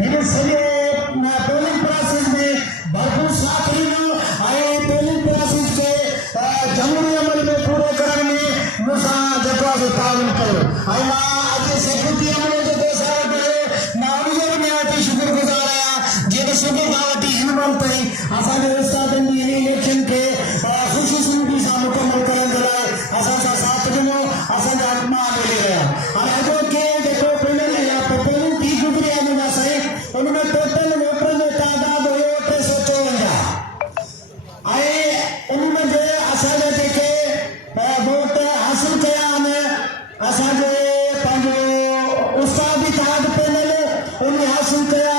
हिन सॼे polling process में भरपूर साथ ॾिनो ऐं पोलिंग प्रोसेस खे जमहूरी अमल में पूरो करण में मूंसां जेको आहे ताउन कयो ऐं मां अॼु सेक्रेटरी अमल जेको साथ कयो मां उनजो बि निहायती शुक्रगुज़ार आहियां जेको सुबुह खां वठी हिन महिल ताईं असांजे उस्तादनि जी हिन इलेक्शन खे ख़ुशूसियूं सां मुकमल करण जे लाइ असां सां साथ ॾिनो असांजा अॻिमां मिली रहिया हाणे अॻोके जेको पैनल या पोलिंग थी गुज़री आहे मुंहिंजा साईं उन में टोटल वोटनि जो तइदाद हुयो 354 ऐं उन जे असांजा जेके वोट हासिल कया आहिनि असांजे पंहिंजो उस्ताद इत्तेहाद पैनल उन हासिल कया